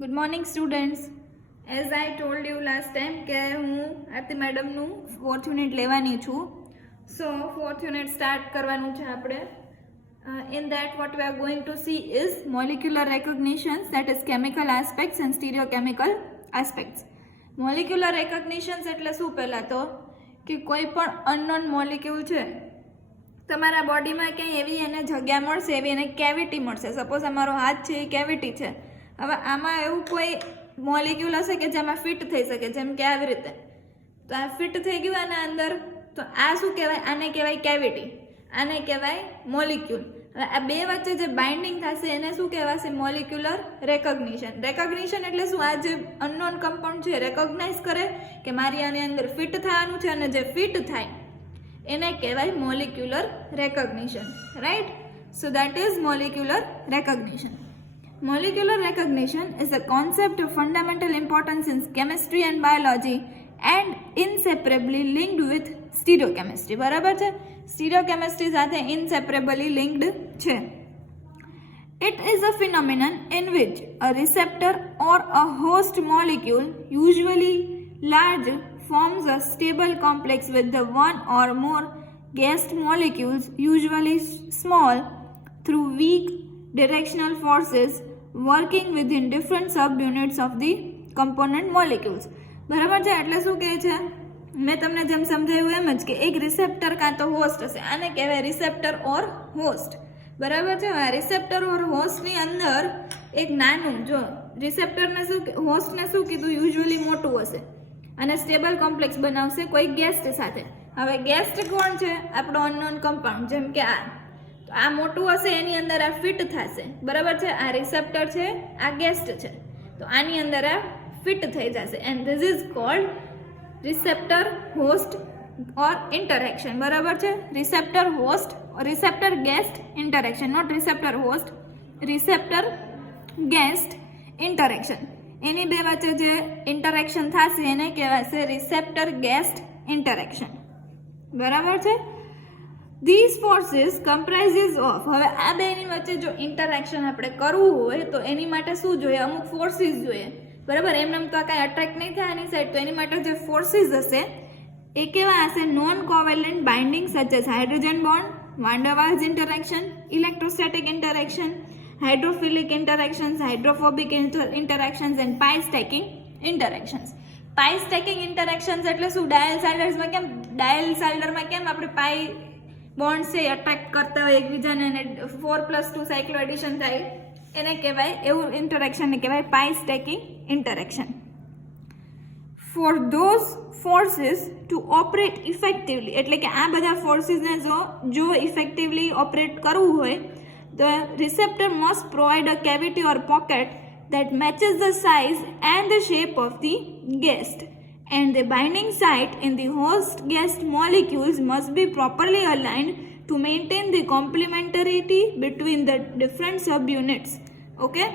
Good morning students. As I told you last time કે હું આરતી મેડમનું 4th unit લેવાની છું. સો 4th યુનિટ સ્ટાર્ટ કરવાનું છે આપણે. In that what we are going to see is molecular recognitions, that is chemical aspects and stereochemical aspects. Molecular recognitions એટલે શું? પહેલાં તો કે કોઈ પણ અનનોન મોલિક્યુલ છે તમારા બોડીમાં ક્યાંય એવી એને જગ્યા મળશે, એવી એને કેવિટી મળશે. સપોઝ અમારો હાથ છે એ કેવિટી છે. હવે આમાં એવું કોઈ મોલિક્યુલ હશે કે જેમાં ફિટ થઈ શકે, જેમ કે આવી રીતે. તો આ ફિટ થઈ ગયું આના અંદર, તો આ શું કહેવાય? આને કહેવાય કેવિટી, આને કહેવાય મોલિક્યુલ. હવે આ બે વચ્ચે જે બાઇન્ડિંગ થશે એને શું કહેવાશે? Molecular recognition. રેકોગ્નિશન એટલે શું? આ જે અનનોન કમ્પાઉન્ડ છે રેકોગ્નાઇઝ કરે કે મારી આની અંદર ફિટ થવાનું છે, અને જે ફિટ થાય એને કહેવાય molecular recognition. Right? So that is molecular recognition. Molecular recognition is a concept of fundamental importance in chemistry and biology and inseparably linked with stereochemistry. બરાબર છે? સ્ટીરિયોકેમિસ્ટ્રી સાથે inseparably linked છે. It is a phenomenon in which a receptor or a host molecule, usually large, forms a stable complex with the one or more guest molecules, usually small, through weak directional forces working within different subunits of the component molecules. બરાબર છે? એટલે શું કહે છે? મેં તમને જેમ સમજાવ્યું એમ જ કે એક રિસેપ્ટર કાં તો હોસ્ટ હશે, આને કહેવાય રિસેપ્ટર ઓર હોસ્ટ. બરાબર છે? આ રિસેપ્ટર ઓર હોસ્ટની અંદર એક નાનું, જો રિસેપ્ટરને શું, હોસ્ટને શું કીધું? યુઝ્યુઅલી મોટું હશે અને સ્ટેબલ કોમ્પ્લેક્સ બનાવશે કોઈ ગેસ્ટ સાથે. હવે ગેસ્ટ કોણ છે? આપણો અનનોન કમ્પાઉન્ડ, જેમ કે આ. તો આ મોટું હશે, એની અંદર આ ફિટ થશે. બરાબર છે? આ રિસેપ્ટર છે, આ ગેસ્ટ છે, તો આની અંદર આ ફિટ થઈ જશે. And this is called receptor host or interaction. બરાબર છે? Receptor host, receptor guest interaction, not receptor host, receptor guest interaction. એની બે વચ્ચે જે ઇન્ટરેક્શન થશે એને કહેવાશે રિસેપ્ટર ગેસ્ટ ઇન્ટરેક્શન. બરાબર છે? These forces comprises of, હવે આ બેની વચ્ચે જો ઇન્ટરેક્શન આપણે કરવું હોય તો એની માટે શું જોઈએ? અમુક ફોર્સીસ જોઈએ. બરાબર? એમને તો આ કાંઈ અટ્રેક્ટ નહીં થાય આની સાઈડ, તો એની માટે જે ફોર્સીસ હશે એ કેવા હશે? Non covalent binding such as hydrogen bond, van der Waals interaction, electrostatic interaction, hydrophilic interactions, hydrophobic interactions and pi stacking interactions. Pi stacking interactions એટલે શું? ડાયલ સાલ્ડરમાં કેમ આપણે પાઈ બોન્ડ છે અટ્રેક્ટ કરતા હોય એકબીજાને અને 4+2 સાયક્લો એડિશન થાય, એને કહેવાય, એવું ઇન્ટરેક્શનને કહેવાય pi stacking interaction. For those forces to operate effectively, એટલે કે આ બધા ફોર્સીસને જો ઇફેક્ટિવલી ઓપરેટ કરવું હોય તો receptor must provide a cavity or pocket that matches the size and the shape of the guest, and the binding site in the host guest molecules must be properly aligned to maintain the complementarity between the different subunits. Okay?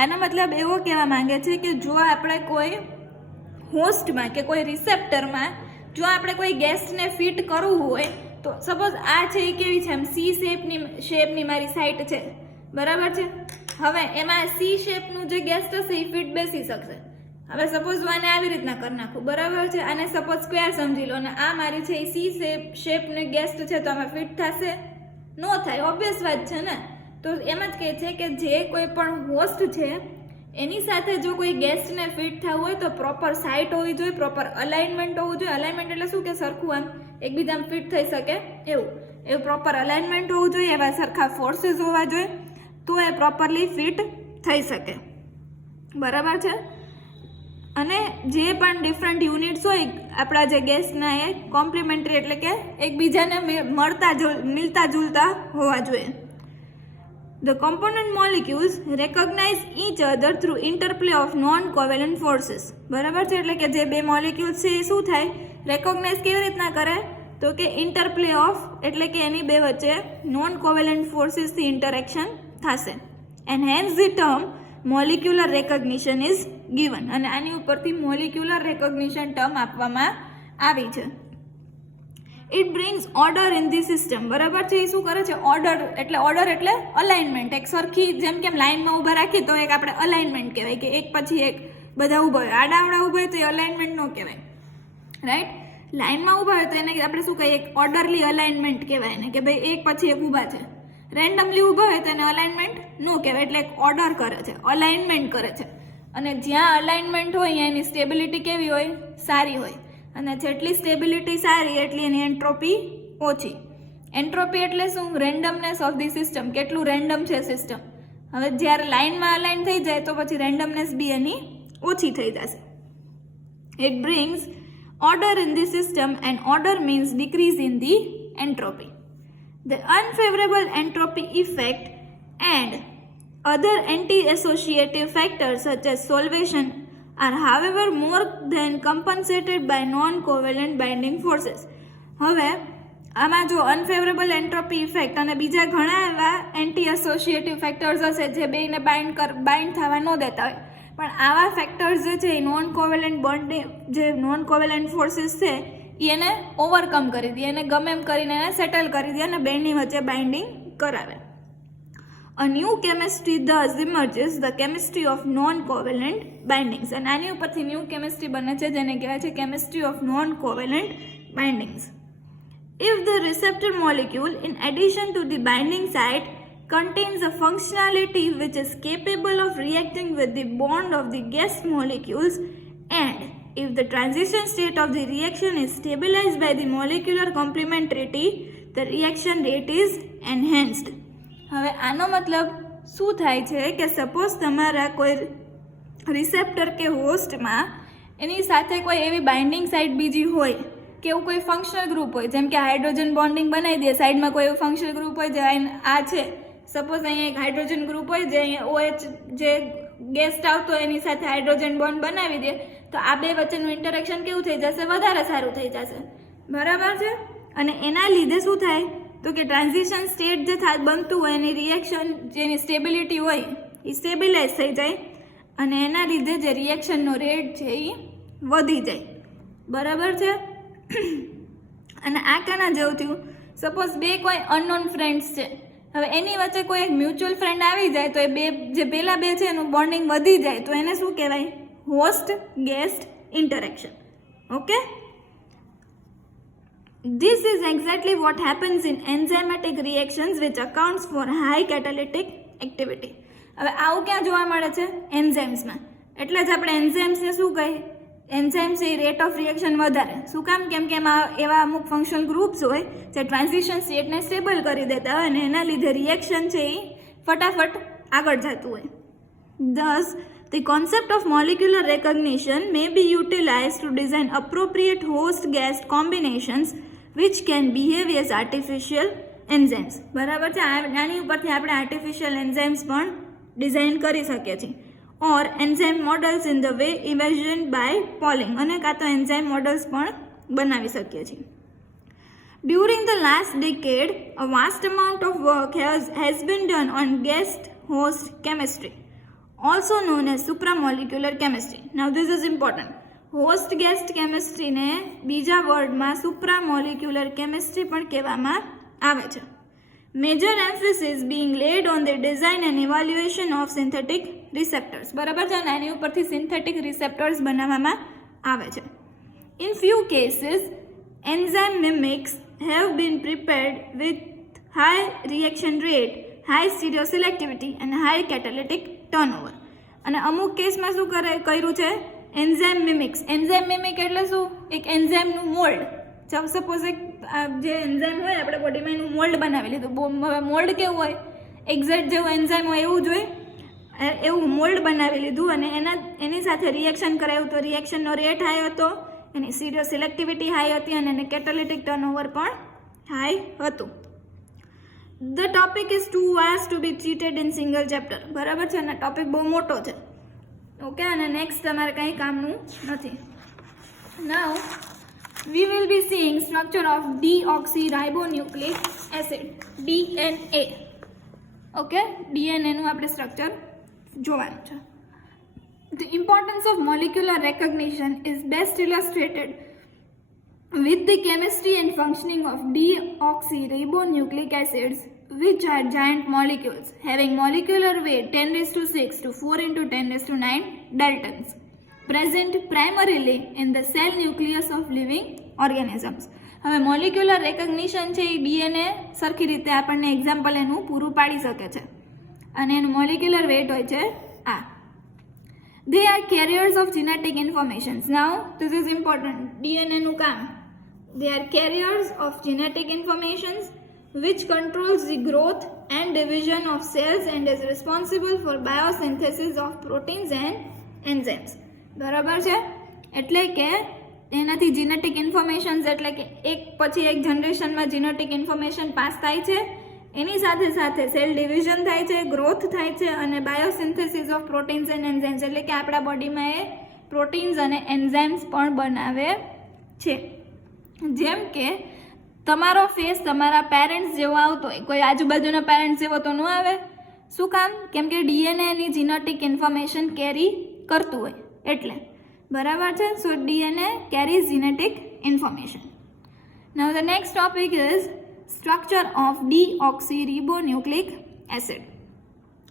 આનો મતલબ એવો કહેવા માંગે છે કે જો આપણે કોઈ હોસ્ટમાં કે કોઈ રિસેપ્ટરમાં જો આપણે કોઈ ગેસ્ટને ફિટ કરવું હોય તો સપોઝ આ છે એ કેવી છે? એમ સી શેપની મારી સાઇટ છે. બરાબર છે? હવે એમાં સી શેપનું જે ગેસ્ટ હશે એ ફિટ બેસી શકશે. હવે સપોઝ આને આવી રીતના કરી નાખું. બરાબર છે? આને સપોઝ સ્ક્વેર સમજી લો અને આ મારી છે એ સી શેપની ગેસ્ટ છે, તો આમાં ફિટ થશે? નો થાય. ઓબ્વિયસ વાત છે ને. તો એમ જ કહે છે કે જે કોઈ પણ હોસ્ટ છે એની સાથે જો કોઈ ગેસ્ટને ફિટ થવું હોય તો પ્રોપર સાઇટ હોવી જોઈએ, પ્રોપર અલાઇનમેન્ટ હોવું જોઈએ. અલાઇનમેન્ટ એટલે શું? કે સરખું આમ એકબીજામાં ફિટ થઈ શકે એવું પ્રોપર અલાઇનમેન્ટ હોવું જોઈએ, એવા સરખા ફોર્સીસ હોવા જોઈએ, તો એ પ્રોપરલી ફિટ થઈ શકે. બરાબર છે? અને જે પણ ડિફરન્ટ યુનિટ્સ હોય આપણા જે ગેસના એ કોમ્પ્લિમેન્ટરી એટલે કે એકબીજાને મિલતા જુલતા હોવા જોઈએ. The component molecules recognize each other through interplay of non-covalent forces. બરાબર છે? એટલે કે જે બે મોલિક્યુલ્સ છે એ શું થાય? રેકોગ્નાઇઝ કેવી રીતના કરે? તો કે ઇન્ટરપ્લે ઓફ, એટલે કે એની બે વચ્ચે નોન કોવેલન્ટ ફોર્સીસથી ઇન્ટરેક્શન થશે. And hence the term molecular recognition is given. અને આની ઉપરથી મોલિક્યુલર રેકોગ્નિશન ટર્મ આપવામાં આવી છે. It brings order in the system. બરાબર છે. એ શું કરે છે? ઓર્ડર એટલે અલાઇનમેન્ટ. એક સરખી જેમ કેમ લાઇનમાં ઊભા રાખીએ તો એક આપણે અલાઇનમેન્ટ કહેવાય કે એક પછી એક બધા ઊભા હોય. આડાવડા ઊભા હોય તો એ અલાઇનમેન્ટ ન કહેવાય, રાઈટ. લાઇનમાં ઊભા હોય તો એને આપણે શું કહીએ? એક ઓર્ડરલી અલાઇનમેન્ટ કહેવાય ને, કે ભાઈ એક પછી એક ઊભા છે. રેન્ડમલી ઊભા હોય તો એને અલાઇનમેન્ટ ન કહેવાય. એટલે એક ઓર્ડર કરે છે, અલાઇનમેન્ટ કરે છે. અને જ્યાં અલાઇનમેન્ટ હોય ત્યાં એની સ્ટેબિલિટી કેવી હોય? સારી હોય. અને જેટલી સ્ટેબિલિટી સારી એટલી એની એન્ટ્રોપી ઓછી. એન્ટ્રોપી એટલે શું? Randomness of the system. કેટલું રેન્ડમ છે સિસ્ટમ. હવે જ્યારે લાઇનમાં અલાઇન થઈ જાય તો પછી રેન્ડમનેસ બી એની ઓછી થઈ જશે. It brings order in the system, and order means decrease in the entropy. The unfavorable entropy effect and other anti-associative factors such as solvation are however more than compensated by non-covalent binding forces. હવે આમાં જો unfavourable entropy effect અને બીજા ઘણા એવા anti associative factors હશે જે બેને બાઇન્ડ થવા ન દેતા હોય, પણ આવા ફેક્ટર્સ જે છે એ નોન કોવેલેન્ટ ફોર્સીસ છે એને ઓવરકમ કરી દે, એને ગમે એમ કરીને એને સેટલ કરી દે અને બેની વચ્ચે બાઇન્ડિંગ કરાવે. A new chemistry thus emerges, the chemistry of non-covalent bindings. અને આની ઉપરથી ન્યૂ કેમિસ્ટ્રી બને છે જેને કહેવાય છે chemistry of non-covalent bindings. If the receptor molecule, in addition to the binding site, contains a functionality which is capable of reacting with the bond of the guest molecules, and if the transition state of the reaction is stabilized by the molecular complementarity, the reaction rate is enhanced. હવે આનો મતલબ શું થાય છે કે suppose તમારા કોઈ receptor કે હોસ્ટમાં એની સાથે કોઈ એવી બાઇન્ડિંગ સાઇટ બીજી હોય કે એવું કોઈ ફંક્શનલ ગ્રુપ હોય, જેમ કે હાઇડ્રોજન બોન્ડિંગ બનાવી દે, સાઈડમાં કોઈ એવું ફંક્શનલ ગ્રુપ હોય જે આ છે, સપોઝ અહીંયા એક હાઇડ્રોજન ગ્રુપ હોય જે અહીંયા OH જે ગેસ્ટ આવતો હોય એની સાથે હાઇડ્રોજન બોન્ડ બનાવી દે, તો આ બે વચ્ચેનું ઇન્ટરેક્શન કેવું થઈ જશે? વધારે સારું થઈ જશે. બરાબર છે. અને એના લીધે શું થાય તો કે ટ્રાન્ઝિશન સ્ટેટ જે બનતું હોય એની રિએક્શન જેની સ્ટેબિલિટી હોય એ સ્ટેબિલાઇઝ થઈ જાય અને એના લીધે જે રિએક્શનનો રેટ છે એ વધી જાય. બરાબર છે. અને આ કેના જેવું થયું? સપોઝ બે કોઈ અનનોન ફ્રેન્ડ્સ છે, હવે એની વચ્ચે કોઈ એક મ્યુચ્યુઅલ ફ્રેન્ડ આવી જાય તો એ બે જે પેલા બે છે એનું બોન્ડિંગ વધી જાય તો એને શું કહેવાય? Host guest interaction. Okay. This is exactly what happens in enzymatic reactions which accounts for high catalytic activity. હવે આવું ક્યાં જોવા મળે છે? એન્ઝાઇમ્સમાં. એટલે જ આપણે એન્ઝાઇમ્સને શું કહીએ? Enzymes A rate of reaction વધારે. શું કામ? કેમ કે એમાં એવા અમુક ફંક્શનલ ગ્રુપ્સ હોય જે ટ્રાન્ઝિશન સ્ટેટને સ્ટેબલ કરી દેતા હોય અને એના લીધે રિએક્શન છે એ ફટાફટ આગળ જતું હોય. Thus, the concept of molecular recognition may be utilized to design appropriate host-guest combinations which can behave as artificial enzymes. બરાબર છે. આની ઉપરથી આપણે આર્ટિફિશિયલ એન્ઝાઇમ્સ પણ ડિઝાઇન કરી શકીએ છીએ. or enzyme models in the way imagined by Pauling. અને કાં તો enzyme models પણ બનાવી શકીએ છીએ. During the last decade, a vast amount of work has been done on guest-host chemistry, also known as supramolecular chemistry. Now this is important. Host-guest chemistry ને બીજા વર્ડમાં supramolecular chemistry પણ કહેવામાં આવે છે. Major emphasis being laid on the design and evaluation of synthetic receptors. બરાબર છે. અને એની ઉપરથી synthetic receptors બનાવવામાં આવે છે. In few cases, enzyme mimics have been prepared with high reaction rate, high stereoselectivity and high catalytic turnover. અને અમુક કેસમાં શું કર્યું છે? એન્ઝાઇમ મિમિક્સ. એન્ઝાઇમ મિમિક એટલે શું? એક એન્ઝાઇમનું મોલ્ડ. સપોઝ એક જે એન્ઝાઇમ હોય આપણે બોડીમાં એનું મોલ્ડ બનાવી લીધું. મોલ્ડ કેવું હોય? એક્ઝેક્ટ જેવું એન્ઝાઇમ હોય એવું જ હોય, એવું મોલ્ડ બનાવી લીધું અને એની સાથે રિએક્શન કરાવ્યું તો રિએક્શનનો રેટ હાઈ હતો, એની સ્ટીરિયો સિલેક્ટિવિટી હાઈ હતી અને એને કેટાલિટિક ટર્નઓવર પણ હાઈ હતું. The topic is too vast to be treated in single chapter. બરાબર છે. અને ટોપિક બહુ મોટો છે. ઓકે. અને નેક્સ્ટ તમારે કંઈ કામનું નથી. નાઉ we will be seeing structure of deoxyribonucleic acid, DNA. Okay, DNA નું આપણે સ્ટ્રક્ચર જોવાનું છે. The importance of molecular recognition is best illustrated with the chemistry and functioning of deoxyribonucleic acids, which are giant molecules having molecular weight 10⁶ to 4×10⁹ daltons, present primarily in the cell nucleus of living organisms. હવે molecular recognition છે એ DNA સરખી રીતે આપણને example એનું પૂરું પાડી શકે છે અને એનું મોલિક્યુલર વેટ હોય છે આ. They are carriers of genetic information. Now, this is important. DNA નું કામ. They are carriers of genetic information which controls the growth and division of cells and is responsible for biosynthesis of proteins and enzymes. બરાબર છે? એટલે કે એનાથી genetic informations એટલે કે એક પછી એક જનરેશનમાં જીનેટિક ઇન્ફોર્મેશન પાસ થાય છે, એની સાથે સાથે સેલ ડિવિઝન થાય છે, ગ્રોથ થાય છે અને બાયોસિન્થેસિસ ઓફ પ્રોટીન્સ એન્ડ એન્ઝાઇમ્સ એટલે કે આપણા બોડીમાં એ પ્રોટીન્સ અને એન્ઝાઇમ્સ પણ બનાવે છે. જેમ કે તમારો ફેસ તમારા પેરેન્ટ્સ જેવો આવતો હોય, કોઈ આજુબાજુના પેરેન્ટ્સ જેવો તો ન આવે. શું કામ? કેમ કે ડીએનએ એની જીનેટિક ઇન્ફોર્મેશન કેરી કરતું હોય એટલે. બરાબર છે? So DNA carries genetic information. Now the next topic is structure of deoxyribonucleic acid.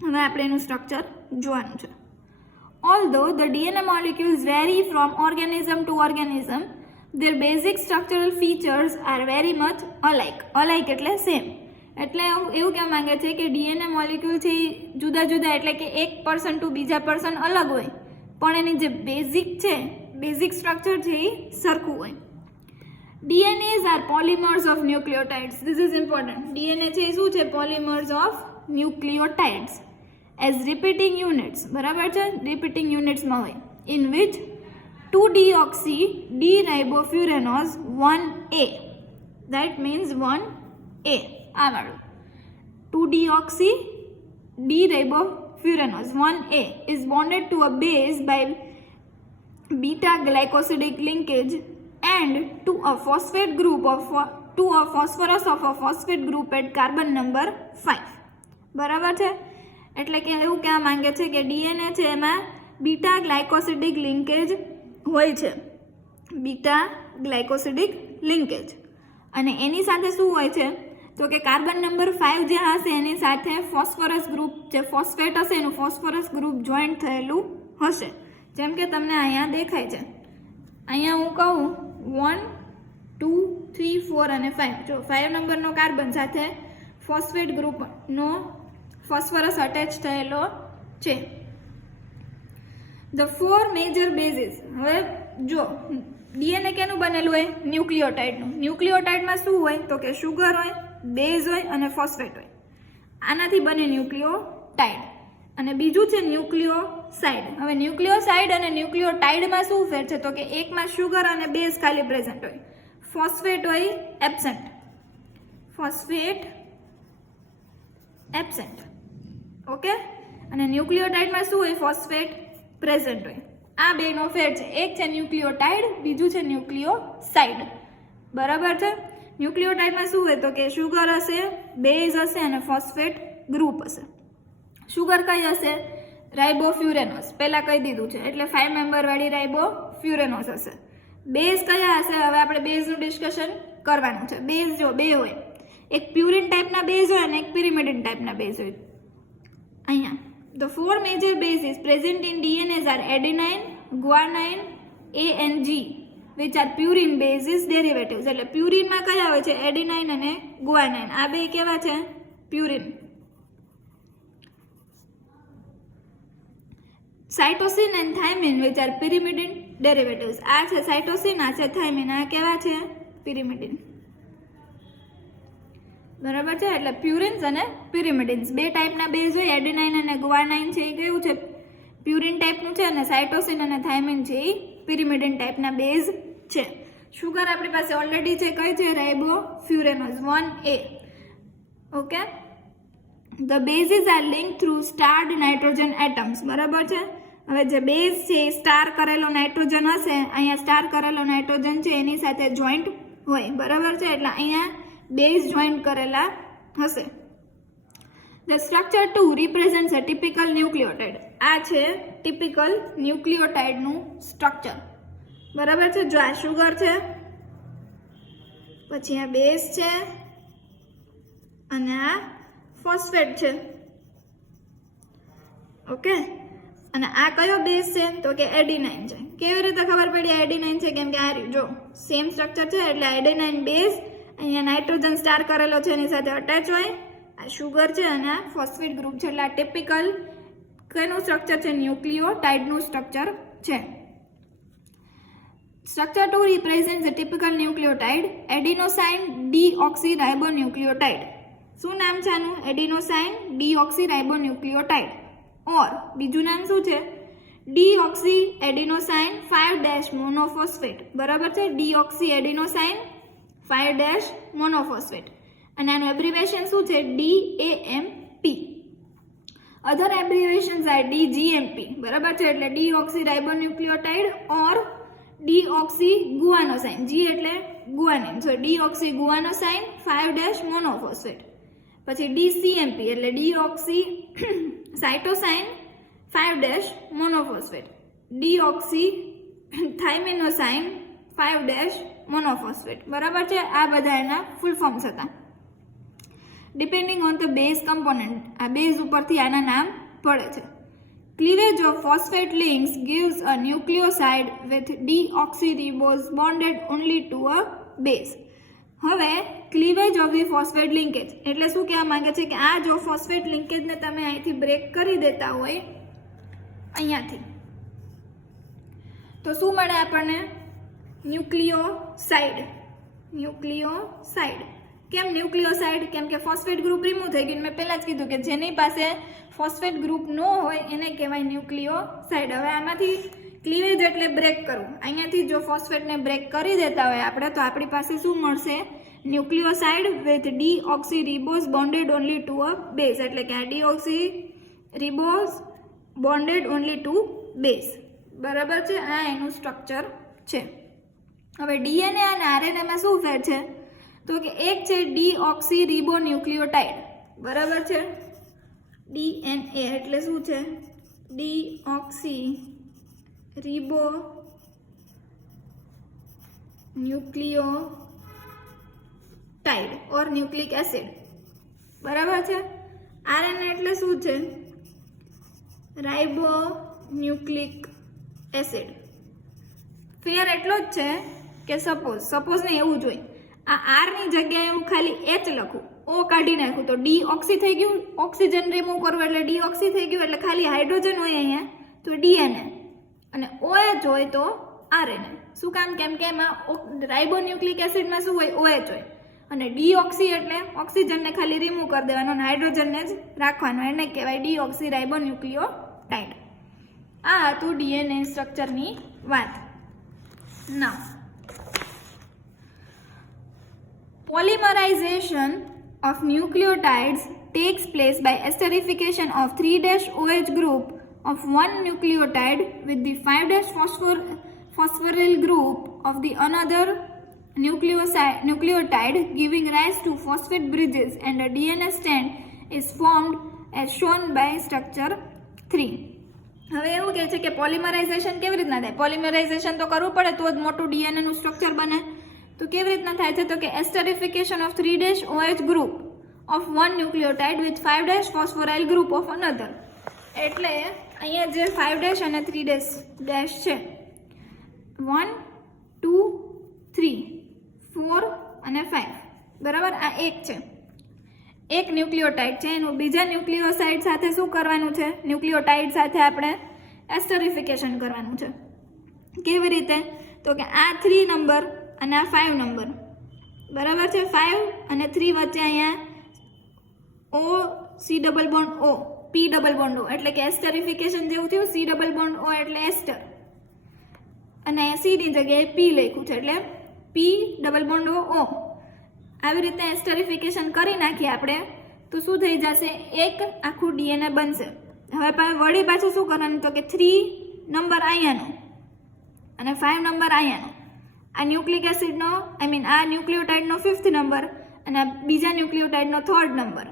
હવે આપણે એનું સ્ટ્રક્ચર જોવાનું છે. Although the DNA molecules vary from organism to organism, their basic structural features are very much alike. Alike એટલે same. એટલે એવું કહેવા માંગે છે કે ડીએનએ મોલિક્યુલ છે એ જુદા જુદા એટલે કે એક પર્સન ટુ બીજા પર્સન અલગ હોય પણ એની જે બેઝિક છે, બેઝિક સ્ટ્રક્ચર છે એ સરખું હોય. DNAs are polymers of nucleotides. This is important. DNA છે શું છે? Polymers of nucleotides as repeating units. બરાબર છે? repeating units માં હોય. In which 2-deoxy-D-ribofuranos 1A. That means 1A. આ વાળું 2-deoxy-D-ribofuranos 1A is bonded to a base by beta glycosidic linkage and to a phosphate group of to a phosphorus of a phosphate group at carbon number 5. બરાબર છે? એટલે કે એવું કહેવા માંગે છે કે ડીએનએ છે એમાં બીટા ગ્લાયકોસિડિક લિંકેજ હોય છે, બીટા ગ્લાયકોસિડિક લિંકેજ, અને એની સાથે શું હોય છે તો કે કાર્બન નંબર 5 જે હશે એની સાથે ફોસ્ફરસ ગ્રુપ જે ફોસ્ફેટ હશે એનું ફોસ્ફરસ ગ્રુપ જોઈન્ટ થયેલું હશે. જેમ કે તમને અહીંયા દેખાય છે. અહીંયા હું કહું 1, 2, 3, 4 અને 5. જો 5 નંબરનો કાર્બન સાથે ફોસ્ફેટ ગ્રુપનો ફોસ્ફરસ અટેચ થયેલો છે. The 4 major basis. હવે જો ડીએનએ કેનું બનેલું હોય? ન્યુક્લિયોટાઇડનું. ન્યુક્લિયોટાઇડમાં શું હોય તો કે શુગર હોય, બેઝ હોય અને ફોસ્ફેટ હોય. આનાથી બને ન્યુક્લિયોટાઇડ. અને બીજું છે ન્યુક્લિયોસાઇડ. હવે ન્યુક્લિયોસાઇડ અને ન્યુક્લિયોટાઇડમાં શું ફેર છે તો કે એકમાં શુગર અને બેઝ ખાલી પ્રેઝન્ટ હોય, ફોસ્ફેટ હોય એબસેન્ટ. Phosphate absent. ઓકે? અને ન્યુક્લિયોટાઇડમાં શું હોય? ફોસ્ફેટ પ્રેઝન્ટ હોય. આ બેનો ફેર છે. એક છે ન્યુક્લિયોટાઇડ, બીજું છે ન્યુક્લિયોસાઇડ. બરાબર છે? ન્યુક્લિયોટાઇડમાં શું હોય તો કે શુગર હશે, બેઝ હશે અને ફોસ્ફેટ ગ્રુપ હશે. શુગર કઈ હશે? રાઇબોફ્યુરેનોસ. પહેલાં કહી દીધું છે એટલે 5 મેમ્બરવાળી રાઇબોફ્યુરેનોસ હશે. બેઝ કયા હશે? હવે આપણે બેઝનું ડિસ્કશન કરવાનું છે. બેઝ જો બે હોય, એક પ્યુરિન ટાઈપના બેઝ હોય અને એક પિરિમિડિન ટાઈપના બેઝ હોય. અહીંયા the 4 major bases present in DNAs are adenine, guanine, A and G, which are purine bases derivatives. એટલે પ્યુરિનમાં કયા હોય છે? એડિનાઇન અને ગુઆનાઇન. આ બે કેવા છે? Purine. Cytosine and thiamine which are pyrimidine derivatives. આ છે સાઇટોસિન, આ છે થાઇમિન. આ કેવા છે? પિરિમિડિન. બરાબર છે? એટલે પ્યુરિન્સ અને પિરિમિડિન્સ બે ટાઈપના બેઝ હોય. એડિનાઇન અને ગુઆનાઇન છે એ કયું છે? પ્યુરિન ટાઈપનું છે અને સાઇટોસિન અને થાઇમિન છે એ પિરિમિડિન ટાઈપના બેઝ છે. શુગર આપણી પાસે ઓલરેડી છે. કઈ છે? Ribofuranose 1A. Okay? The bases are link through starred nitrogen atoms. બરાબર છે? હવે જે બેઝ છે એ સ્ટાર કરેલો નાઇટ્રોજન હશે, અહીંયા સ્ટાર કરેલો નાઇટ્રોજન છે એની સાથે જોઈન્ટ હોય. બરાબર છે? એટલે અહીંયા બેઝ જોઈન્ટ કરેલા હશે. The structure 2 represents a typical nucleotide. આ છે ટિપિકલ ન્યુક્લિયોટાઇડનું સ્ટ્રક્ચર. બરાબર છે? જો આ શુગર છે, પછી આ બેઝ છે અને આ ફોસ્ફેટ છે. ઓકે, અને આ કયો બેઝ છે તો કે એડિનાઇન છે. કેવી રીતે ખબર પડી આ એડિનાઇન છે? કેમ કે આ જો સેમ સ્ટ્રક્ચર છે એટલે એડિનાઇન બેઝ, અહીંયા નાઇટ્રોજન સ્ટાર કરેલો છે એની સાથે અટેચ હોય, આ શુગર છે અને આ ફોસ્ફેટ ગ્રુપ છે. એટલે આ ટિપિકલ કેનું સ્ટ્રક્ચર છે? ન્યુક્લિયોટાઇડનું સ્ટ્રક્ચર છે. Structure 2 represents the typical nucleotide adenosine deoxyribonucleotide. શું નામ છે આનું? એડિનોસાઇન ડીઓક્સીરાઇબોન્યુક્લિયોટાઇડ. ઓર બીજું નામ શું છે? Deoxy adenosine 5' monophosphate. બરાબર છે, ડીઓક્સી એડિનોસાઇન 5' મોનોફોસ્ફેટ. અને આનું એબ્રિવેશન શું છે? DAMP. અધર એબ્રિવેશન્સ આર DGMP. બરાબર છે, એટલે ડીઓક્સીરાઇબોન્યુક્લિયોટાઇડ ઓર ડીઓક્સી ગુઆનોસાઇન. જી એટલે ગુઆનિન, સો ડીઓક્સી ગુઆનોસાઇન 5' મોનોફોસ્ફેટ. પછી DCMP એટલે ડીઓક્સી સાઇટોસાઇન 5' મોનોફોસ્ફેટ. Deoxy થાઇમિનોસાઇન 5' monophosphate. બરાબર છે, આ બધા એના ફૂલ ફોર્મ્સ હતા. Depending on the base component, આ બેઝ ઉપરથી આના નામ પડે છે. Cleavage of phosphate links gives a nucleoside with deoxyribose bonded only to a base. હવે cleavage of the phosphate linkage એટલે શું કહેવા માંગે છે કે આ જો ફોસ્ફેટ લિંકેજને તમે અહીંથી બ્રેક કરી દેતા હોય અહીંયાથી, તો શું મળે આપણને? ન્યુક્લિયોસાઇડ. ન્યુક્લિયોસાઇડ. કેમ ન્યુક્લિયોસાઇડ? કેમ કે ફોસ્ફેટ ગ્રુપ રિમૂવ થઈ ગયું. મેં પહેલાં જ કીધું કે જેની પાસે ફોસ્ફેટ ગ્રુપ ન હોય એને કહેવાય ન્યુક્લિયોસાઇડ. હવે આમાંથી ક્લીવેજ એટલે બ્રેક કરવું. અહીંયાથી જો ફોસ્ફેટને બ્રેક કરી દેતા હોય આપણે, તો આપણી પાસે શું મળશે? Nucleoside with deoxyribose bonded only to a base. એટલે કે આ deoxyribose bonded only to base. બરાબર છે, આ એનું સ્ટ્રક્ચર છે. હવે ડીએનએ અને આરએનએમાં શું ફેર છે? તો કે એક છે ડીઓક્સીરિબોન્યુક્લિયોટાઇડ. બરાબર છે, ડીએનએ એટલે શું છે? ડીઓક્સીરિબોન્યુક્લિયોટાઇડ ઓર ન્યુક્લિક એસિડ. બરાબર છે. આરએનએ એટલે શું છે? રાઇબોન્યુક્લિક એસિડ. ફેર એટલો જ છે કે સપોઝ ને એવું જોઈએ, આ આર ની જગ્યાએ હું ખાલી એચ લખું, ઓ કાઢી નાખું તો ડીઓક્સી થઈ ગયું. ઓક્સિજન રિમૂવ કરવું એટલે ડીઓક્સી થઈ ગયું. એટલે ખાલી હાઇડ્રોજન હોય અહીંયા તો ડીએનએ, અને ઓએચ હોય તો આરએનએ. શું કામ? કેમ કે એમાં રાઇબોન્યુક્લિક એસિડમાં શું હોય? ઓએચ હોય. અને ડીઓક્સી એટલે ઓક્સિજનને ખાલી રિમૂવ કરી દેવાનો અને હાઇડ્રોજનને જ રાખવાનો, એને કહેવાય ડીઓક્સી રાઇબોન્યુક્લિયોટાઇડ. આ હતું ડીએનએ સ્ટ્રક્ચરની વાત. નાઉ polymerization of nucleotides takes place by esterification of 3'OH group of one nucleotide with the 5' phosphoryl group of the another nucleotide, giving rise to phosphate bridges, and a DNA strand is formed as shown by structure 3. હવે એવું કહે છે કે polymerisation કેવી રીતના થાય? Polymerisation તો કરવું પડે તો જ મોટું ડીએનએ નું સ્ટ્રક્ચર બને. તો કેવી રીતના થાય છે? તો કે esterification of 3'OH group of one nucleotide with 5' phosphoryl group of another. એટલે અહીંયા જે 5' અને 3' છે, 1 2 3 4 અને 5. બરાબર, આ એક છે, એક ન્યુક્લિયોટાઇડ છે. એનું બીજા ન્યુક્લિયોસાઇડ સાથે શું કરવાનું છે? ન્યુક્લિયોટાઇડ સાથે આપણે એસ્ટરિફિકેશન કરવાનું છે. કેવી રીતે? તો કે આ 3 નંબર અને આ 5 નંબર. બરાબર છે, 5 અને 3 વચ્ચે અહીંયા O C double bond O, P double bond O, એટલે કે એસ્ટરિફિકેશન જેવું થયું. સી ડબલ બોન્ડ ઓ એટલે એસ્ટર, અને અહીંયા સી ની જગ્યાએ પી લખ્યું છે એટલે પી ડબલ બોન્ડ ઓ. આવી રીતે એસ્ટરિફિકેશન કરી નાખીએ આપણે તો શું થઈ જશે? એક આખું ડીએનએ બનશે. હવે વળી પાછું શું કરવાનું? તો કે 3 નંબર અહીંયાનો અને 5 નંબર અહીંયાનો. આ ન્યુક્લિક એસિડનો આ ન્યુક્લિયોટાઇડનો 5th નંબર અને બીજા ન્યુક્લિયોટાઇડનો 3rd નંબર.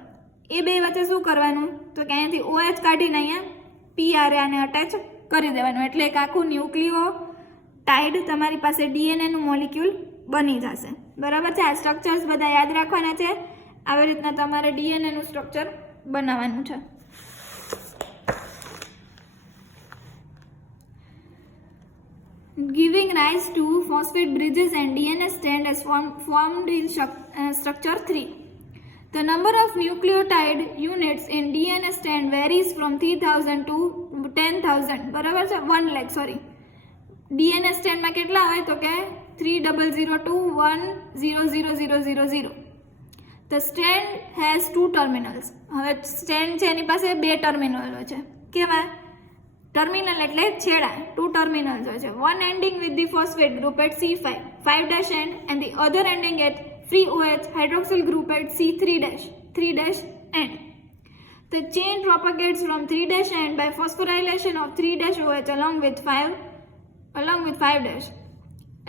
એ બે વચ્ચે શું કરવાનું? તો કે અહીંયાથી OH કાઢીને અહીંયા PR આને અટેચ કરી દેવાનું. એટલે એક આખું ન્યુક્લિયોટાઇડ તમારી પાસે ડીએનએનું મોલિક્યુલ બની જશે. બરાબર છે. આ સ્ટ્રક્ચર્સ બધા યાદ રાખવાના છે. આવી રીતના તમારે ડીએનએનું સ્ટ્રક્ચર બનાવવાનું છે. Giving rise to phosphate bridges and DNA strand as formed in structure 3. The number of nucleotide units in DNA strand varies from 3000 to 10,000. બરાબર છે, 1 lakh સોરી. DNA સ્ટ્રેન્ડમાં કેટલા હોય તો કે 300 to 1000000. The strand has 2 terminals. હવે strand છે એની પાસે 2 terminal છે. કેવા? ટર્મિનલ એટલે છેડા. 2 ટર્મિનલ્સ હોય છે. One ending with the phosphate group at C5 5' end and the other ending at free OH hydroxyl group at C3' end. The chain propagates from 3' end by phosphorylation of 3' OH along with 5'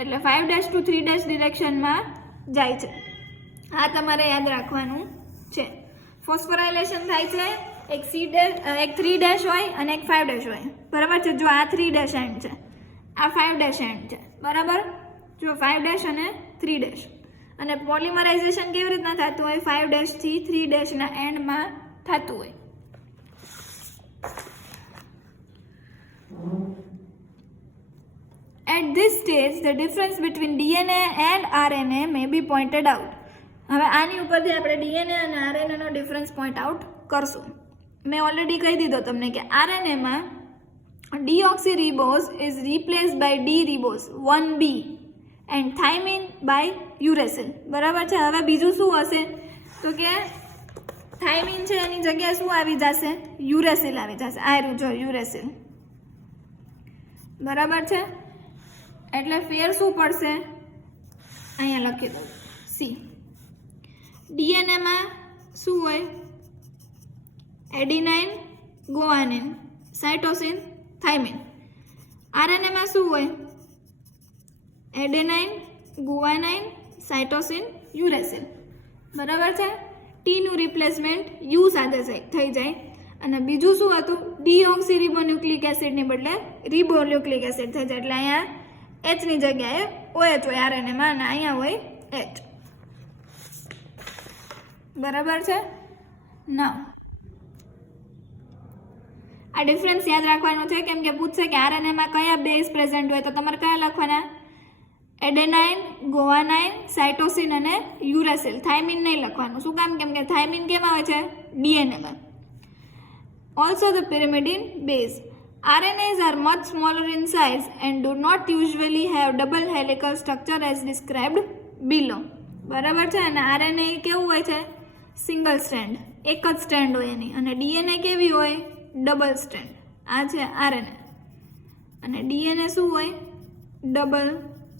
એટલે 5' to 3' ડિરેક્શનમાં જાય છે. આ તમારે યાદ રાખવાનું છે. ફોસ્ફોરાઇલેશન થાય છે, એક 3' હોય અને એક 5' હોય. બરાબર છે. જો આ 3' એન્ડ છે, આ 5' એન્ડ છે. બરાબર. જો 5' અને 3' અને પોલિમરાઇઝેશન કેવી રીતના થતું હોય? 5' થી 3' ના એન્ડમાં થતું હોય. At this stage, the difference between DNA and RNA may be pointed out. હવે આની ઉપરથી આપણે DNA અને RNA નો ડિફરન્સ પોઈન્ટ આઉટ કરશું. મેં ઓલરેડી કહી દીધો તમને કે RNA માં deoxyribose is replaced by D-ribose 1B and thymine by uracil. બરાબર છે. હવે બીજું શું હશે તો કે થાઇમિન છે એની જગ્યાએ શું આવી જશે? યુરેસિલ આવી જશે. આ રહ્યું જો યુરેસિલ. બરાબર છે. એટલે ફેર શું પડશે? અહીંયા લખી દઉં સી. ડીએનએમાં શું હોય? એડિનાઇન, ગુઆનિન, સાઇટોસિન, થાઇમિન. આરએનએમાં શું હોય? Adenine, guanine, cytosine, uracil. બરાબર છે. ટીનું રિપ્લેસમેન્ટ યુ સાથે થઈ જાય. અને બીજું શું હતું? ડીઓક્સીરિબોન્યુક્લિક એસિડની બદલે રિબોન્યુક્લિક એસિડ થઈ જાય. એટલે અહીંયા એચની જગ્યાએ OH હોય આરએનએમાં અને અહીંયા હોય એચ. બરાબર છે. નાઉ આ ડિફરન્સ યાદ રાખવાનો છે, કેમ કે પૂછશે કે આરએનએમાં કયા બેઝ પ્રેઝન્ટ હોય તો તમારે કયા લખવાના? એડેનાઇન, ગુઆનાઇન, સાઇટોસિન અને યુરેસિલ. થાઇમિન નહીં લખવાનું. શું કામ? કેમ કે થાઇમિન કેમાં હોય છે? ડીએનએમાં. Also the pyrimidine base. RNAs are much smaller in size and do not usually have double helical structure as described below. બરાબર છે. અને RNA કેવું હોય છે? સિંગલ સ્ટ્રેન્ડ, એક જ સ્ટ્રેન્ડ હોય એની. અને DNA કેવી હોય? Double strand. આ છે RNA અને DNA શું હોય? Double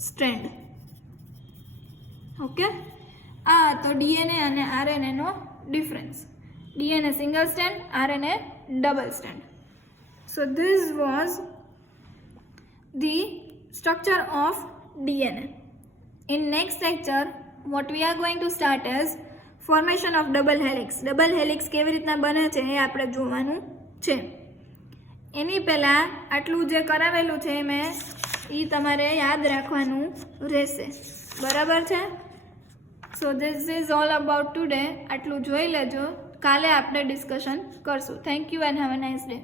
strand. ઓકે. આ તો DNA અને RNA no difference. DNA single strand, RNA double strand. So this was the structure of DNA. In next lecture, what we are going to start is formation of double helix. Double helix કેવી રીતના બને છે એ આપણે જોવાનું છે. એની પહેલા આટલું જે કરાવેલું છે મેં એ તમારે યાદ રાખવાનું રહેશે. બરાબર છે. So this is all about today. આટલું જોઈ લેજો. કાલે આપણે ડિસ્કશન કરશું. Thank you and have a nice day.